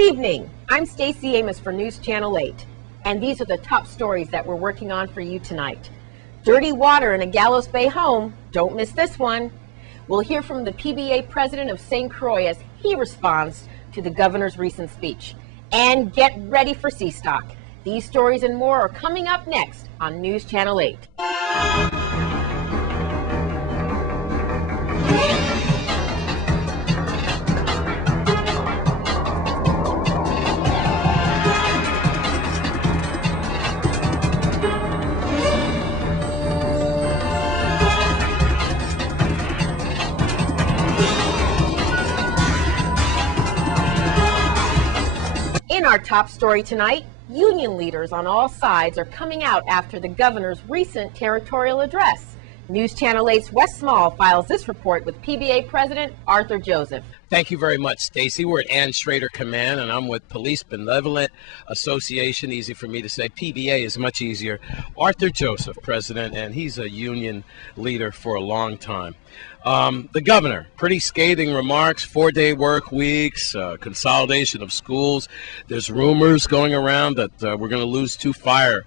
Good evening. I'm Stacey Amos for News Channel 8, and these are the top stories that we're working on for you tonight. Dirty water in a Gallows Bay home. Don't miss this one. We'll hear from the PBA president of St. Croix as he responds to the governor's recent speech. And get ready for Sea Stock. These stories and more are coming up next on News Channel 8. In our top story tonight, union leaders on all sides are coming out after the governor's recent territorial address. News Channel 8's Wes Small files this report with PBA President Arthur Joseph. Thank you very much, Stacy. We're at Ann Schrader Command, and I'm with Police Benevolent Association. Easy for me to say. PBA is much easier. Arthur Joseph, President, and he's a union leader for a long time. The governor, pretty scathing remarks, 4-day work weeks, consolidation of schools. There's rumors going around that we're going to lose 2 fire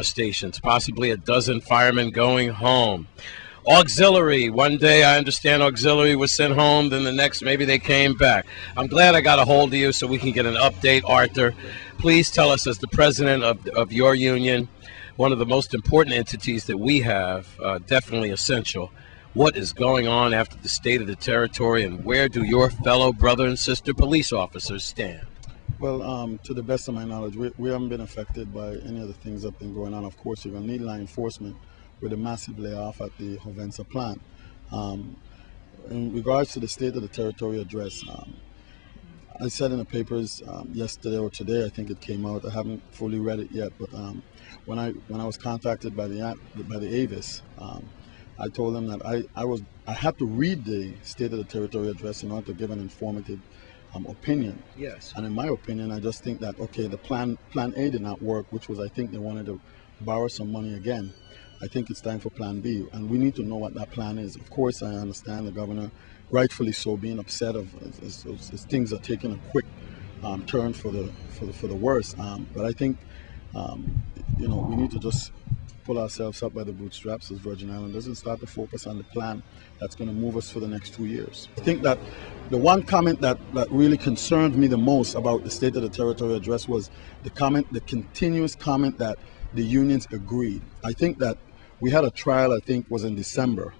stations, possibly a dozen firemen going home. Auxiliary, one day I understand auxiliary was sent home, then the next maybe they came back. I'm glad I got a hold of you so we can get an update, Arthur. Please tell us, as the president of your union, one of the most important entities that we have, definitely essential, what is going on after the state of the territory, and where do your fellow brother and sister police officers stand? Well, to the best of my knowledge, we haven't been affected by any of the things that have been going on. Of course, you're going to need line enforcement with a massive layoff at the Hovensa plant. In regards to the state of the territory address, I said in the papers yesterday or today, I think it came out. I haven't fully read it yet, but when I was contacted by the Avis, I told them that I had to read the state of the territory address in order to give an informative opinion. Yes. And in my opinion, I just think that, okay, the plan A did not work, which was, I think they wanted to borrow some money again. I think it's time for plan B, and we need to know what that plan is. Of course, I understand the governor, rightfully so, being upset as things are taking a quick turn for the worse. But I think, you know, we need to just pull ourselves up by the bootstraps as Virgin Islanders and start to focus on the plan that's going to move us for the next 2 years. I think that the one comment that really concerned me the most about the state of the territory address was the continuous comment that the unions agreed. I think that we had a trial, I think was in December,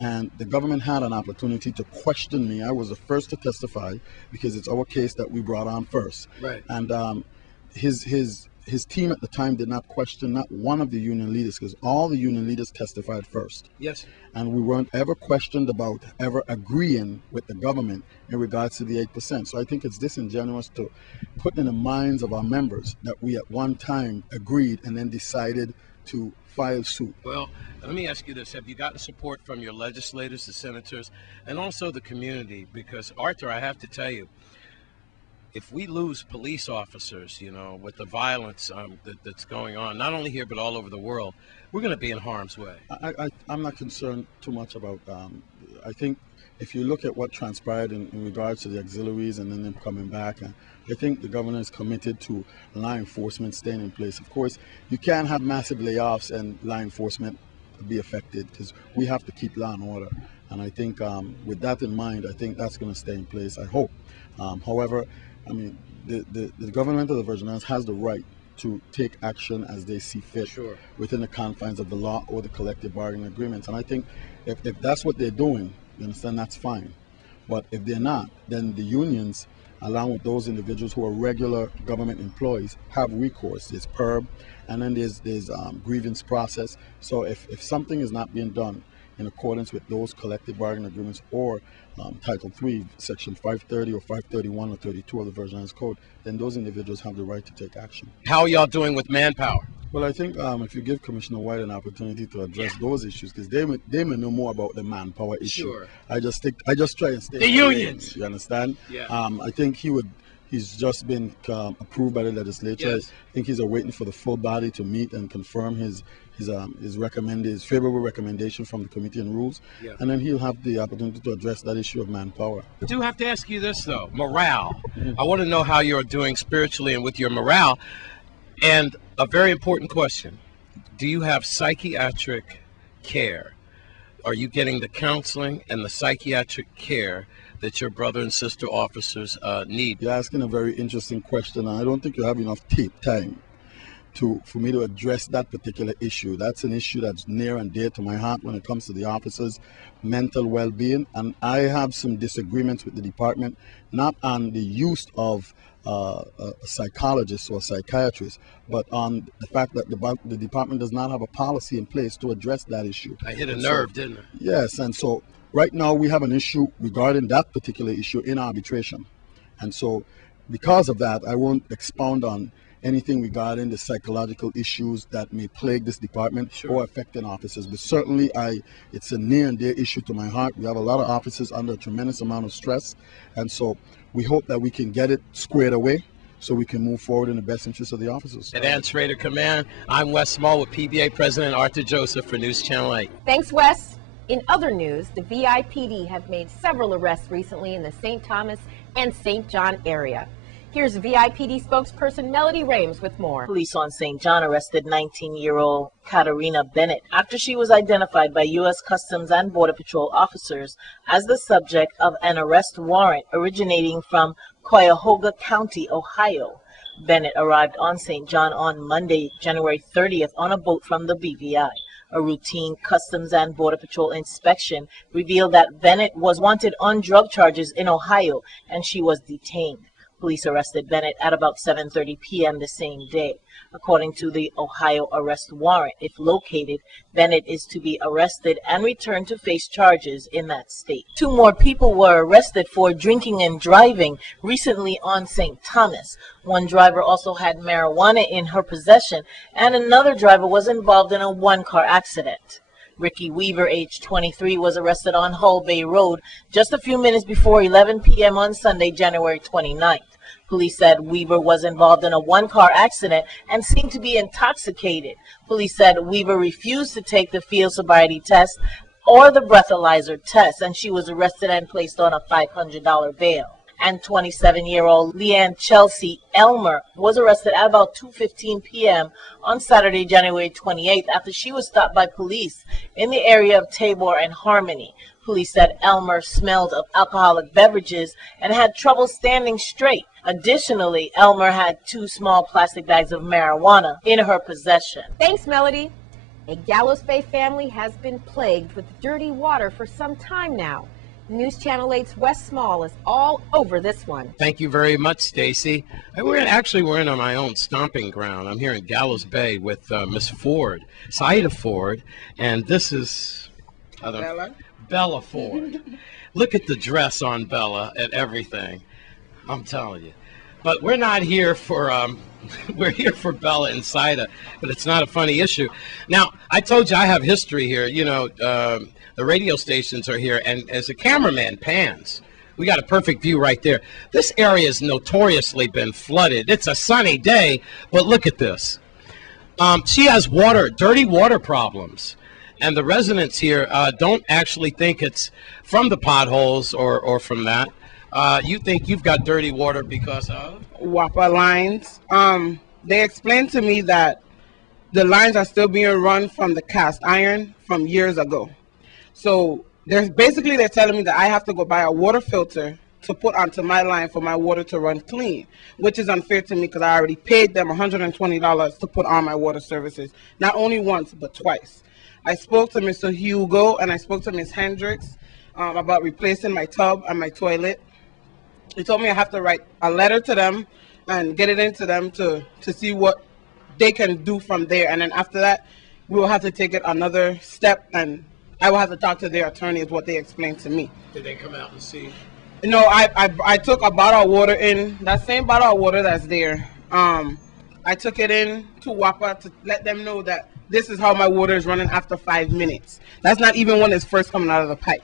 and the government had an opportunity to question me. I was the first to testify because it's our case that we brought on first. Right. And his team at the time did not question not one of the union leaders, because all the union leaders testified first. Yes. And we weren't ever questioned about ever agreeing with the government in regards to the 8%. So I think it's disingenuous to put in the minds of our members that we at one time agreed and then decided to file suit. Well, let me ask you this. Have you gotten support from your legislators, the senators, and also the community? Because, Arthur, I have to tell you, if we lose police officers, you know, with the violence that's going on, not only here but all over the world, we're going to be in harm's way. I'm not concerned too much about, I think if you look at what transpired in regards to the auxiliaries and then them coming back, I think the governor is committed to law enforcement staying in place. Of course, you can't have massive layoffs and law enforcement be affected, because we have to keep law and order. And I think with that in mind, I think that's going to stay in place, I hope. However, I mean, the government of the Virgin Islands has the right to take action as they see fit, Sure, within the confines of the law or the collective bargaining agreements. And I think if that's what they're doing, you understand, that's fine. But if they're not, then the unions, along with those individuals who are regular government employees, have recourse. There's PERB, and then there's grievance process. So if something is not being done in accordance with those collective bargaining agreements or Title III, Section 530 or 531 or 32 of the Virgin Islands Code, then those individuals have the right to take action. How are y'all doing with manpower? Well, I think if you give Commissioner White an opportunity to address those issues, because they may know more about the manpower issue. Sure. I just try and stay the unions. You understand? Yeah. I think he would He's just been approved by the legislature. Yes. I think he's waiting for the full body to meet and confirm his favorable recommendation from the Committee on Rules, Yeah. and then he'll have the opportunity to address that issue of manpower. I do have to ask you this, though. Morale. I want to know how you're doing spiritually and with your morale. And a very important question. Do you have psychiatric care? Are you getting the counseling and the psychiatric care that your brother and sister officers need? You're asking a very interesting question, and I don't think you have enough time for me to address that particular issue. That's an issue that's near and dear to my heart when it comes to the officers' mental well-being, and I have some disagreements with the department, not on the use of a psychologist or a psychiatrist, but on the fact that the department does not have a policy in place to address that issue. I hit a nerve, didn't I? Yes, and so right now we have an issue regarding that particular issue in arbitration. And so because of that, I won't expound on anything regarding the psychological issues that may plague this department or affecting officers. But certainly it's a near and dear issue to my heart. We have a lot of officers under a tremendous amount of stress. And so we hope that we can get it squared away so we can move forward in the best interest of the officers. Advanced Raider Command, I'm Wes Small with PBA President Arthur Joseph for News Channel 8. Thanks, Wes. In other news, the VIPD have made several arrests recently in the St. Thomas and St. John area. Here's VIPD spokesperson Melody Rames with more. Police on St. John arrested 19-year-old Katarina Bennett after she was identified by U.S. Customs and Border Patrol officers as the subject of an arrest warrant originating from Cuyahoga County, Ohio. Bennett arrived on St. John on Monday, January 30th on a boat from the BVI. A routine Customs and Border Patrol inspection revealed that Bennett was wanted on drug charges in Ohio and she was detained. Police arrested Bennett at about 7:30 p.m. the same day. According to the Ohio arrest warrant, if located, Bennett is to be arrested and returned to face charges in that state. 2 more people were arrested for drinking and driving recently on St. Thomas. One driver also had marijuana in her possession, and another driver was involved in a 1-car accident. Ricky Weaver, age 23, was arrested on Hull Bay Road just a few minutes before 11 p.m. on Sunday, January 29th. Police said Weaver was involved in a 1-car accident and seemed to be intoxicated. Police said Weaver refused to take the field sobriety test or the breathalyzer test, and she was arrested and placed on a $500 bail. And 27-year-old Leanne Chelsea Elmer was arrested at about 2:15 p.m. on Saturday, January 28th, after she was stopped by police in the area of Tabor and Harmony. Police said Elmer smelled of alcoholic beverages and had trouble standing straight. Additionally, Elmer had 2 small plastic bags of marijuana in her possession. Thanks, Melody. A Gallows Bay family has been plagued with dirty water for some time now. News Channel 8's Wes Small is all over this one. Thank you very much, Stacy. We're in on my own stomping ground. I'm here in Gallows Bay with Miss Ford, Saida Ford, and this is Bella Ford. Look at the dress on Bella and everything. I'm telling you. But we're not here for we're here for Bella and Saida, but it's not a funny issue. Now, I told you I have history here. You know, the radio stations are here, and as a cameraman pans, we got a perfect view right there. This area has notoriously been flooded. It's a sunny day, but look at this. She has dirty water problems, and the residents here don't actually think it's from the potholes or from that. You think you've got dirty water because of? WAPA lines. They explained to me that the lines are still being run from the cast iron from years ago. So they're telling me that I have to go buy a water filter to put onto my line for my water to run clean, which is unfair to me because I already paid them $120 to put on my water services, not only once, but twice. I spoke to Mr. Hugo and I spoke to Ms. Hendricks about replacing my tub and my toilet. He told me I have to write a letter to them and get it into them to see what they can do from there. And then after that, we will have to take it another step, and I will have to talk to their attorney, is what they explained to me. Did they come out and see? No, I took a bottle of water in, that same bottle of water that's there. I took it in to WAPA to let them know that this is how my water is running after 5 minutes. That's not even when it's first coming out of the pipe.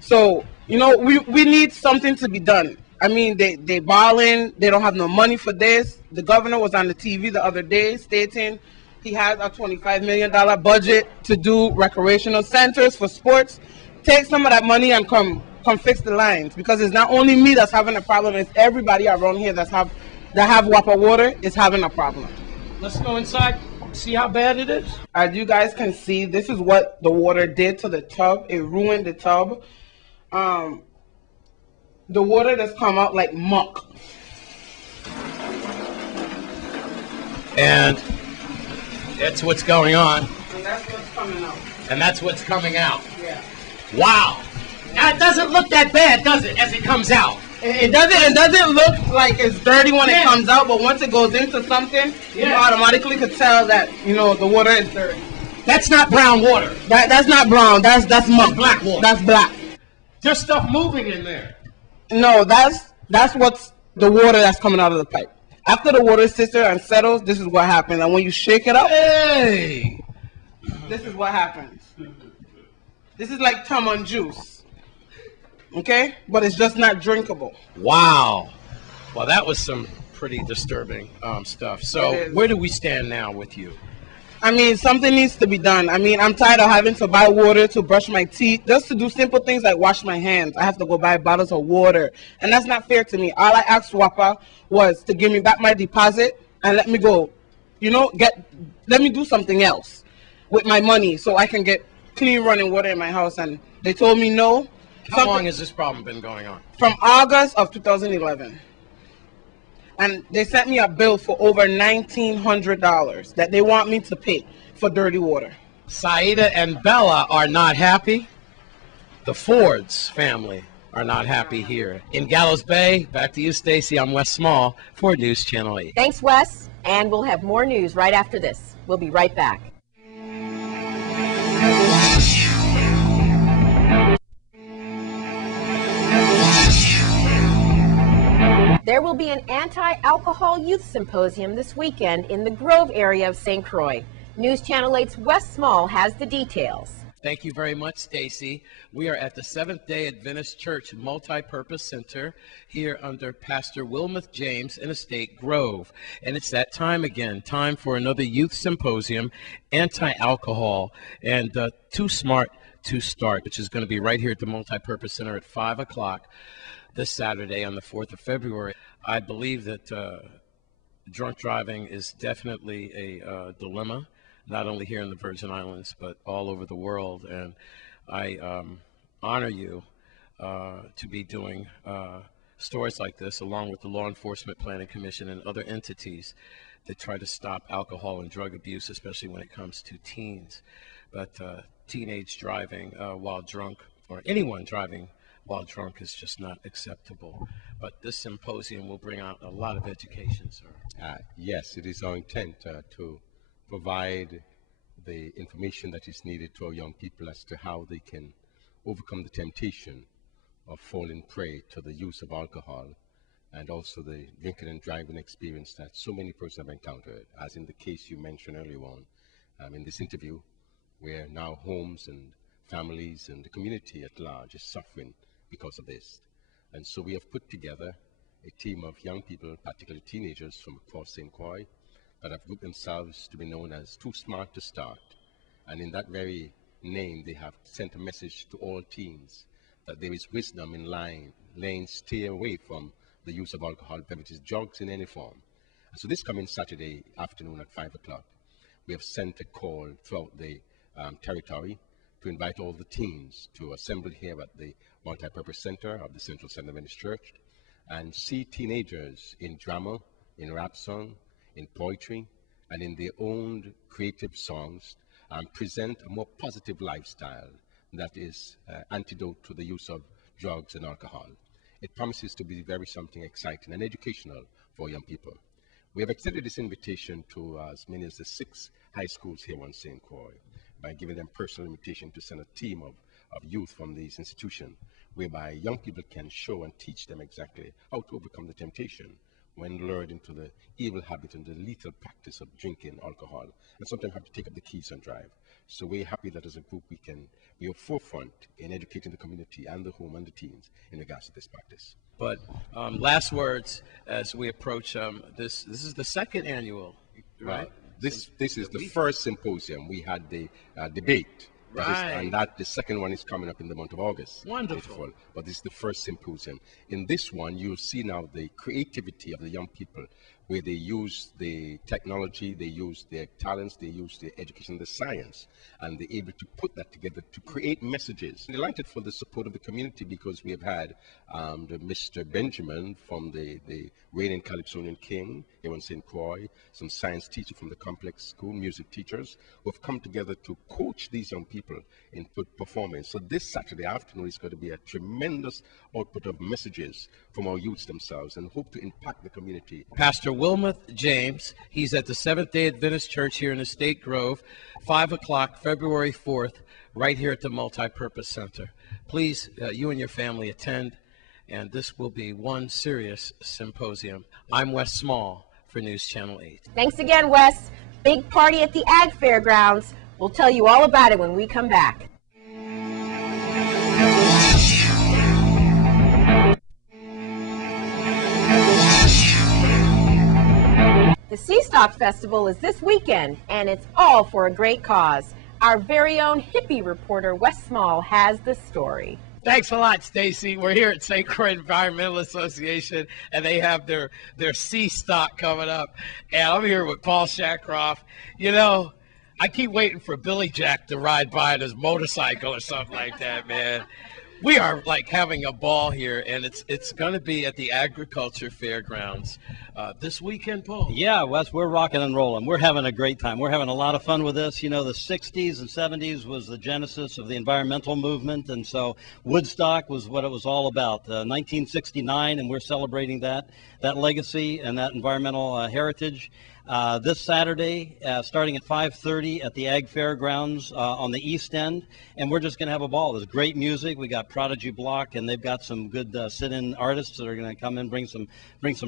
So, you know, we need something to be done. I mean, they balling. They don't have no money for this. The governor was on the TV the other day stating he has a $25 million budget to do recreational centers for sports. Take some of that money and come fix the lines, because it's not only me that's having a problem. It's everybody around here that have WAPA water is having a problem. Let's go inside, see how bad it is. As you guys can see, this is what the water did to the tub. It ruined the tub. The water that's come out like muck. And that's what's going on. And that's what's coming out. And that's what's coming out. Yeah. Wow. Now, it doesn't look that bad, does it, as it comes out? It doesn't look like it's dirty when it comes out, but once it goes into something, you automatically could tell that, the water is dirty. That's not brown water. That's not brown. That's muck. That's black water. That's black. There's stuff moving in there. No, that's what's the water that's coming out of the pipe. After the water sits there and settles, this is what happens. And when you shake it up, hey, this is what happens. This is like tamon juice. Okay? But it's just not drinkable. Wow. Well, that was some pretty disturbing stuff. So where do we stand now with you? I mean, something needs to be done. I mean, I'm tired of having to buy water to brush my teeth, just to do simple things like wash my hands. I have to go buy bottles of water, and that's not fair to me. All I asked WAPA was to give me back my deposit and let me go, let me do something else with my money so I can get clean running water in my house. And they told me no. How long has this problem been going on? From August of 2011. And they sent me a bill for over $1,900 that they want me to pay for dirty water. Saida and Bella are not happy. The Fords family are not happy here. In Gallows Bay, back to you, Stacy. I'm Wes Small for News Channel 8. Thanks, Wes. And we'll have more news right after this. We'll be right back. There will be an anti-alcohol youth symposium this weekend in the Grove area of St. Croix. News Channel 8's Wes Small has the details. Thank you very much, Stacy. We are at the Seventh-day Adventist Church Multi-Purpose Center here under Pastor Wilmoth James in Estate Grove. And it's that time again, time for another youth symposium, anti-alcohol, and Too Smart to Start, which is going to be right here at the Multi-Purpose Center at 5 o'clock. This Saturday on the 4th of February. I believe that drunk driving is definitely a dilemma, not only here in the Virgin Islands, but all over the world. And I honor you to be doing stories like this, along with the Law Enforcement Planning Commission and other entities that try to stop alcohol and drug abuse, especially when it comes to teens. But teenage driving while drunk, or anyone driving while drunk, is just not acceptable. But this symposium will bring out a lot of education, sir. Yes, it is our intent to provide the information that is needed to our young people as to how they can overcome the temptation of falling prey to the use of alcohol, and also the drinking and driving experience that so many persons have encountered, as in the case you mentioned earlier on in this interview, where now homes and families and the community at large is suffering because of this. And so we have put together a team of young people, particularly teenagers from across St. Croix, that have grouped themselves to be known as Too Smart to Start. And in that very name, they have sent a message to all teens that there is wisdom in laying stay away from the use of alcohol, beverages, drugs in any form. And so this coming Saturday afternoon at 5 o'clock, we have sent a call throughout the territory to invite all the teens to assemble here at the Multi-Purpose Center of the Central St. Adventist Church and see teenagers in drama, in rap song, in poetry, and in their own creative songs present a more positive lifestyle that is antidote to the use of drugs and alcohol. It promises to be very something exciting and educational for young people. We have extended this invitation to as many as the 6 high schools here on St. Croix by giving them personal invitation to send a team of youth from these institutions, whereby young people can show and teach them exactly how to overcome the temptation when lured into the evil habit and the lethal practice of drinking alcohol, and sometimes have to take up the keys and drive. So we're happy that as a group we are forefront in educating the community and the home and the teens in regards to this practice. But last words as we approach this. This is the second annual, right? This is the first symposium. We had the debate. Right. And the second one is coming up in the month of August. Wonderful. But this is the first symposium. In this one, you'll see now the creativity of the young people, where they use the technology, they use their talents, they use their education, the science, and they're able to put that together to create messages. I'm delighted for the support of the community, because we have had the Mr. Benjamin from the reigning Calypsonian King here in St. Croix, some science teachers from the complex school, music teachers, who have come together to coach these young people in performance. So this Saturday afternoon is going to be a tremendous output of messages from our youths themselves, and hope to impact the community. Pastor Wilmoth James, he's at the Seventh-day Adventist Church here in Estate Grove, 5 o'clock, February 4th, right here at the Multipurpose Center. Please, you and your family attend, and this will be one serious symposium. I'm Wes Small for News Channel 8. Thanks again, Wes. Big party at the Ag Fairgrounds. We'll tell you all about it when we come back. The Sea Stock Festival is this weekend, and it's all for a great cause. Our very own hippie reporter, Wes Small, has the story. Thanks a lot, Stacy. We're here at St. Croix Environmental Association, and they have their sea stock coming up. And I'm here with Paul Shackroff. You know, I keep waiting for Billy Jack to ride by on his motorcycle or something like that, man. We are like having a ball here, and it's going to be at the Agriculture Fairgrounds this weekend, Paul. Yeah, Wes, we're rocking and rolling. We're having a great time. We're having a lot of fun with this. You know, the 60s and 70s was the genesis of the environmental movement, and so Woodstock was what it was all about. 1969, and we're celebrating that legacy and that environmental heritage. This Saturday, starting at 5:30 at the Ag Fairgrounds on the East End, and we're just going to have a ball. There's great music. We got Prodigy Block, and they've got some good sit-in artists that are going to come in, bring some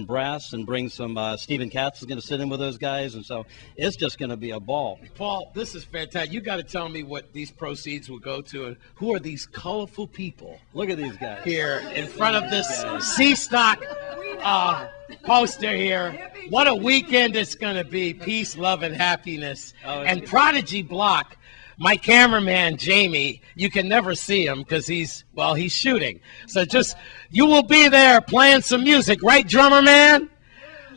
brass, and bring some. Stephen Katz is going to sit in with those guys, and so it's just going to be a ball. Paul, this is fantastic. You got to tell me what these proceeds will go to, and who are these colorful people? Look at these guys Here in front of this Sea Stock poster here. What a weekend it's going to be. Peace, love, and happiness. And Prodigy Block, my cameraman, Jamie, you can never see him because he's shooting. So you will be there playing some music, right, drummer man?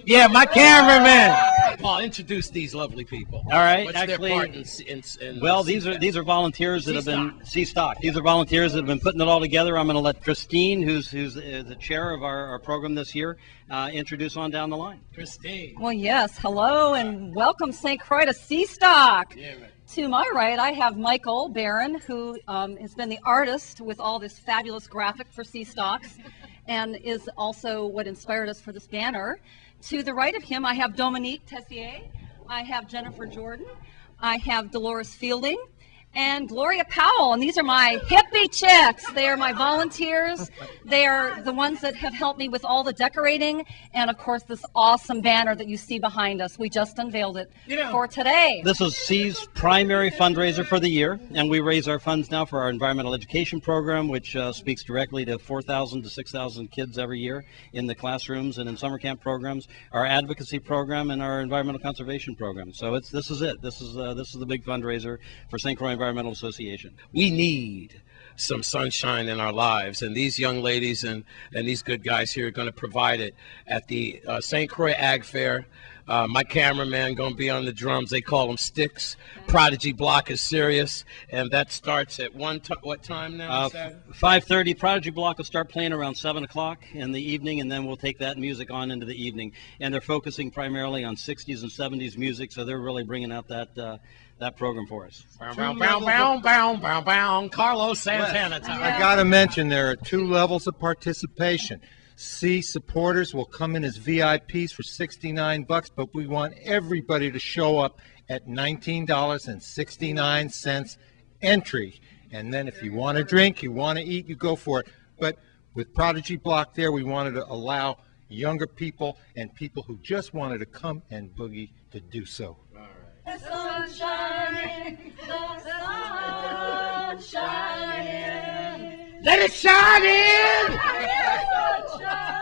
Yeah, my cameraman. Paul, introduce these lovely people. All right, What's actually, their part in well, these are volunteers that have been Sea Stock. These are volunteers that have been putting it all together. I'm going to let Christine, who's the chair of our program this year, introduce on down the line. Christine. Well, yes. Hello and welcome, St. Croix, to Sea Stock. Yeah, man. To my right, I have Michael Barron, who has been the artist with all this fabulous graphic for Sea Stocks, and is also what inspired us for this banner. To the right of him, I have Dominique Tessier, I have Jennifer Jordan, I have Dolores Fielding, and Gloria Powell. And these are my hippie chicks. They are my volunteers. They are the ones that have helped me with all the decorating, and of course this awesome banner that you see behind us. We just unveiled it for today. This is Sea's primary fundraiser for the year, and we raise our funds now for our environmental education program, which speaks directly to 4,000 to 6,000 kids every year in the classrooms and in summer camp programs, our advocacy program, and our environmental conservation program. So this is it. This is the big fundraiser for St. Croix Environmental Association. We need some sunshine in our lives, and these young ladies and these good guys here are going to provide it at the St. Croix Ag Fair. My cameraman going to be on the drums. They call them sticks. Prodigy Block is serious, and that starts at what time now? 5:30. Prodigy Block will start playing around 7 o'clock in the evening, and then we'll take that music on into the evening. And they're focusing primarily on 60s and 70s music, so they're really bringing out that program for us. Carlos Santana time. I got to mention there are 2 levels of participation. C supporters will come in as VIPs for $69, but we want everybody to show up at $19.69 entry. And then if you want to drink, you want to eat, you go for it. But with Prodigy Block there, we wanted to allow younger people and people who just wanted to come and boogie to do so. The sun's shining, the sun's shining. Let it shine in! The sun's shining.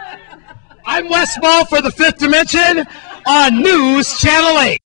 I'm Wes Ball for the Fifth Dimension on News Channel 8.